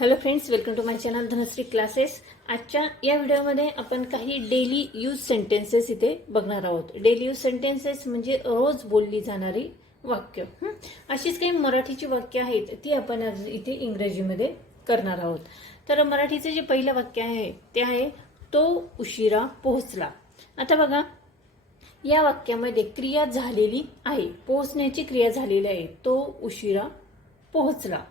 Hello friends welcome to my channel Dhanashree classes आजच्या या व्हिडिओमध्ये आपण काही डेली यूज सेंटेन्सेस इथे बघणार आहोत. डेली यूज सेंटेन्सेस म्हणजे रोज बोलली जाणारी वाक्य. अशीच काही मराठीची वाक्य आहेत ती आपण आज इथे इंग्रजीमध्ये करणार आहोत. तर मराठीचं जे पहिलं वाक्य आहे ते आहे तो उशिरा पोहोचला. आता बघा या वाक्यामध्ये क्रिया झालेली आहे. पोहोचण्याची क्रिया झालेली आहे. तो उशिरा पोहोचला.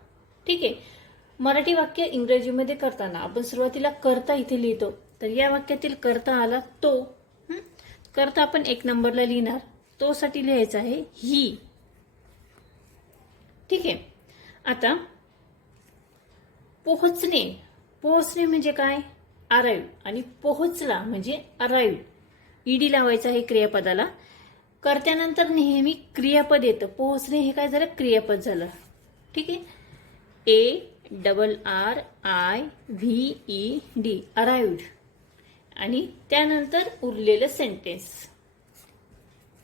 ठीक आहे? मराठी वाक्य इंग्रजीमध्ये करताना आपण सुरुवातीला करता इथे लिहितो. तर या वाक्यातील करता आला तो. करता आपण एक नंबरला लिहिणार. तो साठी लिहायचं आहे ही. ठीक आहे. आता पोहोचणे. पोहोचणे म्हणजे काय? अराईव आणि पोहोचला म्हणजे अराईव ईडी लावायचं आहे क्रियापदाला. करत्यानंतर नेहमी क्रियापद येतं. पोहोचणे हे काय झालं? क्रियापद झालं. ठीक आहे. A double R I V E D arrived आणि त्यानंतर उरलेलं सेंटेन्स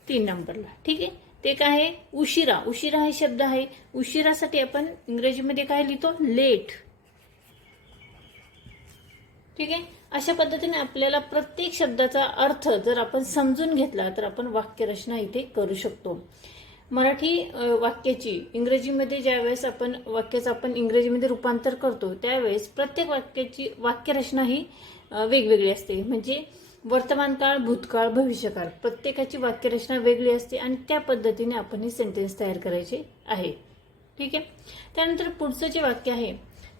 तीन नंबरला ठीक आहे? ते काय आहे? उशिरा. उशिरा हा शब्द आहे. उशिरासाठी आपण इंग्रजीमध्ये काय लिहितो? लेट ठीक आहे? अशा पद्धतीने आपल्याला प्रत्येक शब्दाचा अर्थ जर आपण समजून घेतला तर आपण वाक्यरचना इथे करू शकतो. मराठी वाक्याची इंग्रजीमध्ये ज्यावेळेस आपण वाक्याचं आपण इंग्रजीमध्ये रूपांतर करतो त्यावेळेस प्रत्येक वाक्याची वाक्यरचना ही वेगवेगळी असते. म्हणजे वर्तमानकाळ भूतकाळ भविष्यकाळ प्रत्येकाची वाक्यरचना वेगळी असते आणि त्या पद्धतीने आपण हे सेंटेन्स तयार करायचे आहे. ठीक आहे? त्यानंतर पुढचं जे वाक्य आहे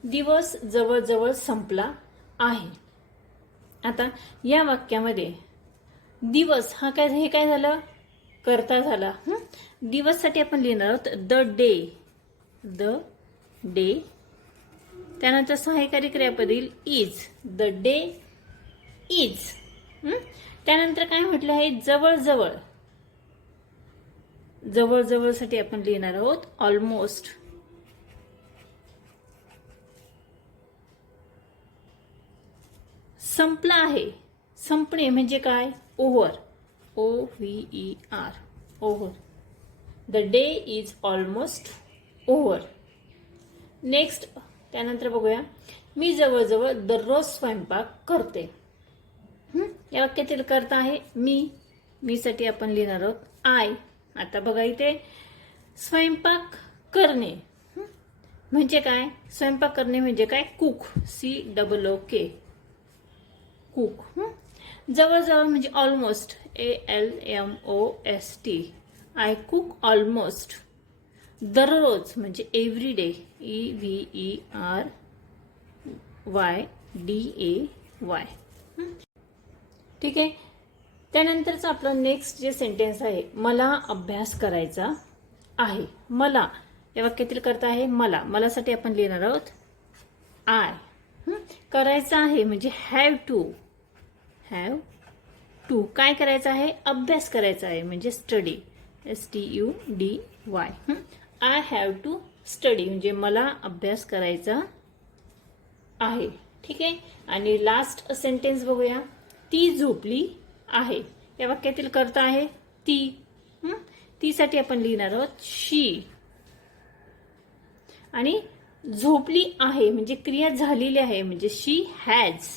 दिवस जवळजवळ संपला आहे. आता या वाक्यामध्ये दिवस हा काय हे काय झालं? करता झाला. दिवससाठी आपण लिहिणार आहोत द डे. The day. त्यानंतर सहाय्यकारी क्रियापदील इज. The day is. त्यानंतर काय म्हटलं आहे? जवळजवळ. जवळजवळसाठी आपण लिहिणार आहोत ऑलमोस्ट. संपला आहे. संपणे म्हणजे काय? Over. O V E R over the day is almost over next त्यानंतर बघूया. मी जवळजवळ दररोज स्वयंपाक करते. या वाक्यातील करता आहे मी. मीसाठी आपण लिहिणार आहोत आय आता बघा इथे स्वयंपाक करणे. म्हणजे काय? स्वयंपाक करणे म्हणजे काय? Cook C double O K cook जवळजवळ म्हणजे almost A L M O S T I cook almost दररोज म्हणजे every day E V E R Y D A Y ठीक आहे. त्यानंतरचं आपलं नेक्स्ट जे सेंटेन्स आहे मला अभ्यास करायचा आहे. मला. या वाक्यातील करता आहे मला. मलासाठी आपण लिहिणार आहोत आय करायचं आहे म्हणजे हॅव टू हॅव टू काय करायचं आहे? अभ्यास करायचा आहे म्हणजे study S T U D Y I have to study म्हणजे मला अभ्यास करायचा आहे. ठीक आहे? आणि लास्ट सेंटेन्स बघूया. ती झोपली आहे. या वाक्यातील करता आहे ती. तीसाठी आपण लिहिणार आहोत शी आणि झोपली आहे म्हणजे क्रिया झालेली आहे म्हणजे she has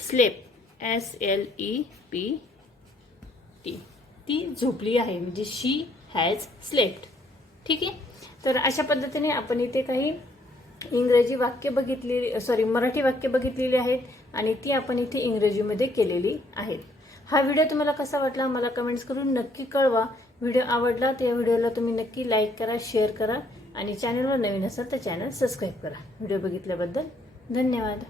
slept S L E P T ती झोपली आहे म्हणजे शी हॅज स्लेप्ट ठीक आहे? तर अशा पद्धतीने आपण इथे काही इंग्रजी वाक्य बघितलेली सॉरी मराठी वाक्य बघितलेली आहेत आणि ती आपण इथे इंग्रजीमध्ये केलेली आहेत. हा व्हिडिओ तुम्हाला कसा वाटला मला कमेंट्स करून नक्की कळवा. व्हिडिओ आवडला तर या व्हिडिओला तुम्ही नक्की लाईक करा शेअर करा आणि चॅनलवर नवीन असाल तर चॅनल सबस्क्राईब करा. व्हिडिओ बघितल्याबद्दल धन्यवाद.